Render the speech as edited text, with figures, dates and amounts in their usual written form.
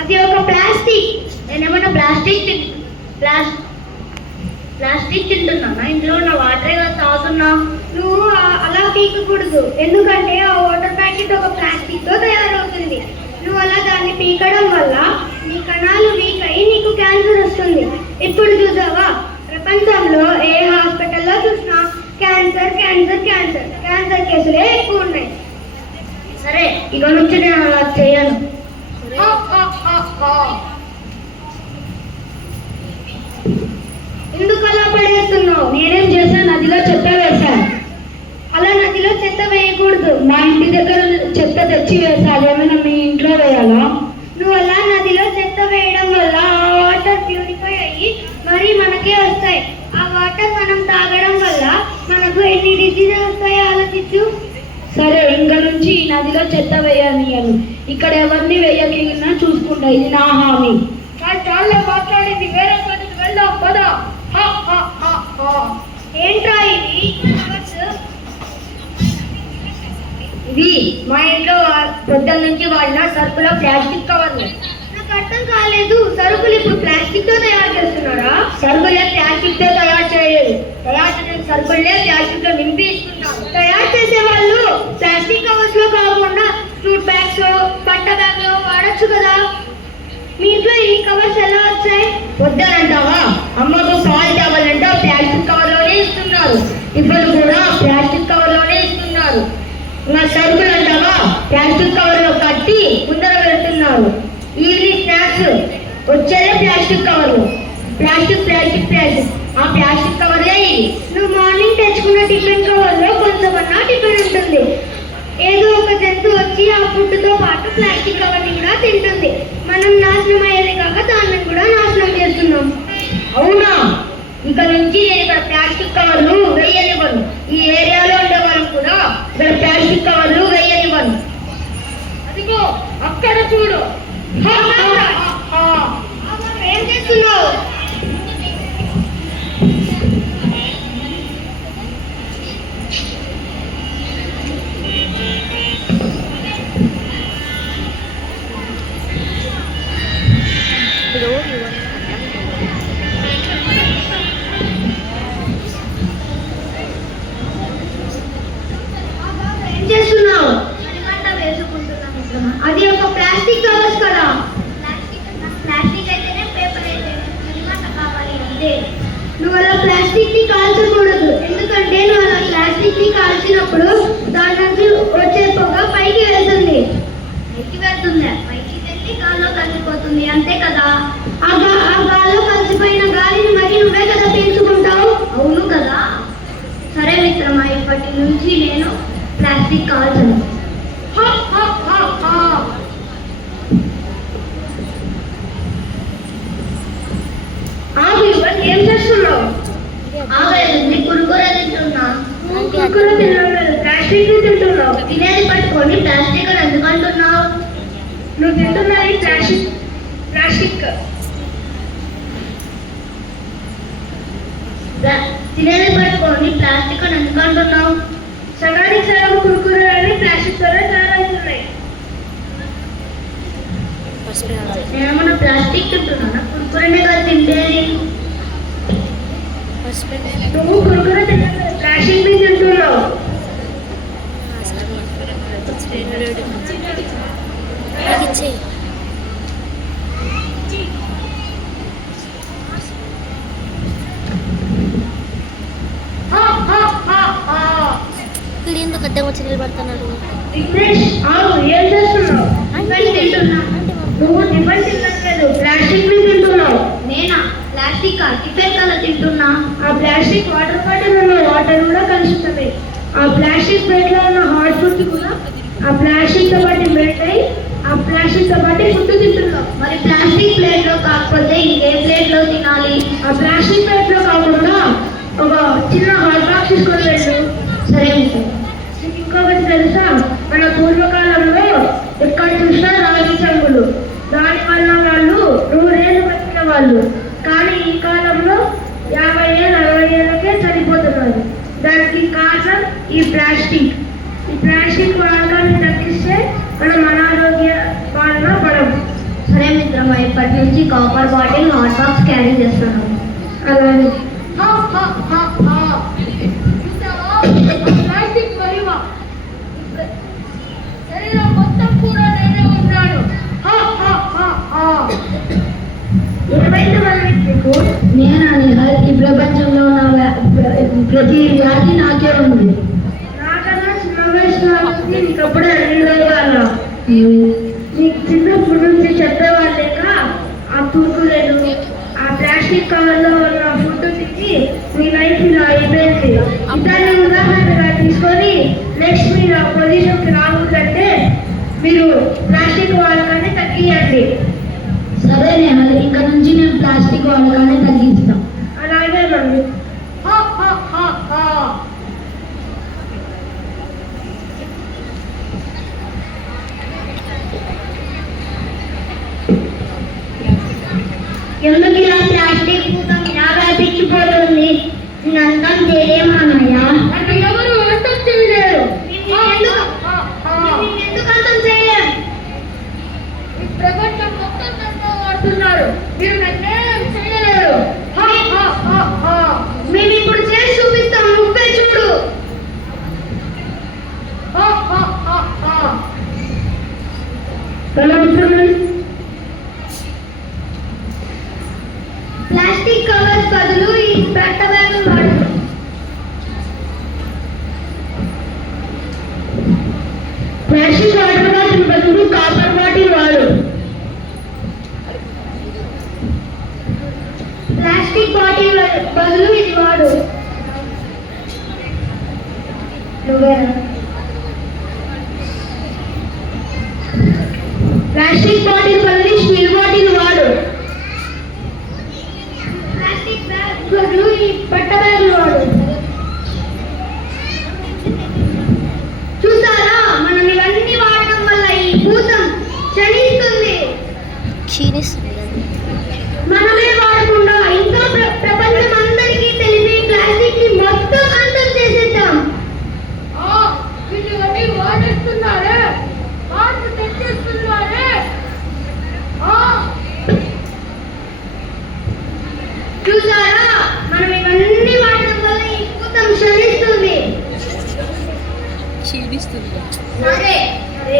అది ఒక ప్లాస్టిక్. నేనేమన్నా ప్లాస్టిక్ తింటున్నా, ఇంట్లో ఉన్న వాటరే కదా తాగుతున్నా. నువ్వు అలా పీకకూడదు, ఎందుకంటే ఆ వాటర్ ప్యాకెట్ ఒక ప్లాస్టిక్తో తయారవుతుంది. నువ్వు అలా దాన్ని పీకడం వల్ల నీ కణాలు వీక్ అయ్యి నీకు క్యాన్సర్ వస్తుంది. ఇప్పుడు చూసావా, ప్రపంచంలో ఏ హాస్పిటల్లో చూసినా క్యాన్సర్ క్యాన్సర్ క్యాన్సర్ క్యాన్సర్ కేసులే ఎక్కువ ఉన్నాయి. సరే, ఇక నుంచి నేను అలా చేయను. ఎందుకు అలా పడేస్తున్నావు? నేనేం చేశాను? నదిలో చెత్త వేశాను. అలా నదిలో చెత్త వేయకూడదు. మా ఇంటి దగ్గర చెత్త తెచ్చి వేసాలి. ఏమైనా మీ ఇంట్లో వేయాలా? నువ్వు అలా నదిలో చెత్త వేయడం వల్ల ఆ వాటర్ ప్యూరిఫై అయ్యి మరి మనకే వస్తాయి. ఆ వాటర్ మనం తాగడం వల్ల మనకు ఎన్ని డిసీజెస్ వస్తాయో ఆలోచించు. సరే, ఇంక నుంచి ఈ నదిలో చెత్త వేయనియను. ఇక్కడ ఎవరిని వేయకుండా చూసుకుంటా. ఇది నా హామీ. చాలా మాట్లాడింది, వేరే చోటుకి వెళ్దాం పదా. ఏంట్రా ఇది? ఇది మా ఇంట్లో పొద్దున్న నుంచి వాడిన సరుకుల ప్లాస్టిక్ కవర్లు. నాకు అర్థం కాలేదు, సరుకులు ఇప్పుడు ప్లాస్టిక్ తో తయారు చేస్తున్నారా? సరుకులే ప్లాస్టిక్ తో తయారు చేయలేదు. తయారు చేసిన సరుకులే ప్లాస్టిక్ లో నింపి ఇస్తున్నారు. తయారు చేసే వాళ్ళు ప్లాస్టిక్ కవర్స్ లో కాకుండా ఫ్రూట్ బ్యాగ్స్ లో, బట్ట బ్యాగ్ లో వాడచ్చు కదా. మీ ఇంట్లో ఈ కవర్స్ ఎలా వచ్చాయి? వద్దానంటావా? అమ్మకు పాలు కావాలంటే ప్లాస్టిక్ కవర్ లోనే ఇస్తున్నారు. ఇప్పుడు కూడా ప్లాస్టిక్ కవర్ లోనే ఇస్తున్నారు. నా సరుకులు అంటావా? ప్లాస్టిక్ కవర్ లో కట్టి ముందర పెడుతున్నారు. ఈవినింగ్ స్నాక్స్ వచ్చేదే ప్లాస్టిక్ కవర్లు. ప్లాస్టిక్ ప్లాస్టిక్ ప్లాస్టిక్ ఆ ప్లాస్టిక్ కవర్లే ఇది. నువ్వు మార్నింగ్ తెచ్చుకున్న టిఫిన్ కవర్ లో కొంచెమన్నా టిఫిన్ ఉంటుంది. ఏదో ఒక జంతువు వచ్చి ఆ ఫుడ్ తో పాటు ప్లాస్టిక్ కవర్ ని కూడా తింటుంది. మనం నాశనం అయ్యేది కాక దాన్ని కూడా నాశనం చేస్తున్నాం. అవునా? ఇక నుంచి నేను ఇక్కడ ప్లాస్టిక్ కవర్లు వేయనివ్వను. ఈ ఏరియాలో ఉండే వాళ్ళు కూడా ఇక్కడ ప్లాస్టిక్ కవర్లు వేయనివ్వను. అదిగో అక్కడ చూడు. ఏం చేస్తున్నావు? అది ఒక ప్లాస్టిక్ కవర్స్ కదా. ప్లాస్టిక్ అయితేనే పేపర్ అయితేనే కావాలి అంతే. నువ్వు అలా ప్లాస్టిక్ ని కాల్చకూడదు, ఎందుకంటే నువ్వు అలా ప్లాస్టిక్ ని కాల్చినప్పుడు దాని నుంచి వచ్చే పొగ పైకి వెళ్తుంది. పైకి వెళ్ళి గాల్లో కలిసిపోతుంది, అంతే కదా. ఆ గాల్లో కలిసిపోయిన గాలిని మరి నువ్వే కదా పీల్చుకుంటావు. అవును కదా. సరే మిత్రమా, ఇప్పటి నుంచి నేను ప్లాస్టిక్ కాల్చను. ఏం చేస్తున్నావు? కురుకుర తింటున్నా. కురుకుర తినలేదు, ప్లాస్టిక్ తింటున్నావు. తినేది పట్టుకొని ప్లాస్టిక్ ఎందుకు అంటున్నావు? నువ్వు తింటున్నది ప్లాస్టిక్. తినేది పట్టుకొని ప్లాస్టిక్ ఎందుకు అంటున్నావు? సగానికి సగం కురుకురని ప్లాస్టిక్ తోనే తయారవుతున్నాయి. నేనేమన్నా ప్లాస్టిక్ తింటున్నా? కురుకురనే కదా తింటేది. నువ్వు కురుకుర తింటున్నావు, ప్లాస్టిక్ ని తింటున్నావు. ఎందుకు అడ్డం వచ్చి నిలబడుతున్నాడు? ఏం చేస్తున్నావు? నువ్వు టిఫిన్ తినట్లేదు, ప్లాస్టిక్ ని తింటున్నావు. నేనా? ప్లాస్టిక్ టిఫిన్ కదా తింటున్నా. ఆ ప్లాస్టిక్ వాటర్ బాటిల్ ఉన్న వాటర్ కూడా కలుస్తుంది. ఆ ప్లాస్టిక్ ప్లేట్ లో ఉన్న హాట్ ఫుడ్ కూడా ఆ ప్లాస్టిక్ తో పాటు మెల్ట్ అయ్యి ఆ ప్లాస్టిక్ తో పాటు ఫుడ్ తింటున్నావు. మరి ప్లాస్టిక్ ప్లేట్ లో కాకపోతే ఇంకే ప్లేట్ లో తినాలి. ఆ ప్లాస్టిక్ ప్లేట్ లో కాకుండా ఒక చిన్న హాట్ బాక్స్ తీసుకొని వెళ్ళు. సరే, ఇంకొకటి తెలుసా? మన పూర్వకాలంలో ఎక్కడ చూసినా రాగి చెంబులు, దాని వల్ల వాళ్ళు 100 ఏళ్ళు బతికిన వాళ్ళు. కానీ ఈ కాలంలో 50 ఏళ్ళు 60 ఏళ్ళకే చనిపోతున్నారు. దానికి కారణం ఈ ప్లాస్టిక్. ఈ ప్లాస్టిక్ వాడకాన్ని తగ్గిస్తే మనం నుంచి copper bottle hot box carry చేస్తున్నాం. అలాగే ప్లాస్టిక్ మహిమ శరీరం మొత్తం కూడా నేనే ఉన్నాను. ఏమైంది మీకు? నేనా ఈ ప్రపంచంలో ఉన్న ప్రతి వ్యాధి నాకే ఉంది. నాకన్నా చిన్న వయసులో నీకప్పుడే అడిగిన నీకు చిన్నప్పటి నుంచి చెప్పేవాళ్ళేక ఆ కుర్కురేలు ఆ ప్లాస్టిక్ కవర్లో ఉన్న ఫుడ్ తిని మీ లైఫ్ ఇలా అయిపోయింది. దాన్ని ఉదాహరణగా తీసుకొని నెక్స్ట్ మీరు ఆ పొజిషన్కి రాకూడదంటే మీరు ప్లాస్టిక్ వాడకాన్ని తగ్గియండి. సరే నేను ఇక్కడ నుంచి నేను ప్లాస్టిక్ వాడకాన్ని తగ్గిస్తాం. అలాగే రండి. ఎందుకు ఇలా ప్లాస్టిక్ పూతం ఇలా వ్యాపించిపోతుంది? నందం చేయలేమన్నయ్యా. అంటే ఎవరు అర్థం చేయలేరు. ఎందుకు అర్థం చేయలేరు? ఈ ప్రపంచం మొత్తం నన్ను వాడుతున్నారు, మీరు నన్నేం చేయలేరు. మేము ఇప్పుడు చేసి చూపిస్తాం, నువ్వే చూడు. ప్లాస్టిక్ కవర్స్ బదులు ఈ బట్ట బ్యాగులు వాడు. ప్లాస్టిక్ వాటర్ బాటిల్ బదులు కాపర్ బాటిల్ వాడు. ప్లాస్టిక్ బాటిల్ బదులు ఇది వాడు. నువ్వేనా? ప్లాస్టిక్ బాటిల్ బదులు స్టీల్ బాటిల్ వాడు. ప్లాస్టిక్ బ్యాగ్ బదులు ఈ బట్ట బ్యాగులు వాడు. చూసారా, మనం ఇవన్నీ వాడడం వల్ల ఈ భూతం క్షీణిస్తుంది. మనమే వాడకుండా ఇంకా ప్రపంచం అందరికీ తెలిపి ప్లాస్టిక్ ని మొత్తం అంతం చేసేద్దాం. వీటివన్నీ వాడేస్తున్నారే, మార్పు తెచ్చేస్తున్నారే. చూసారా, మనం ఇవన్నీ వాడడం వల్ల ఈ భూతం క్షీణిస్తుంది. సరే సరే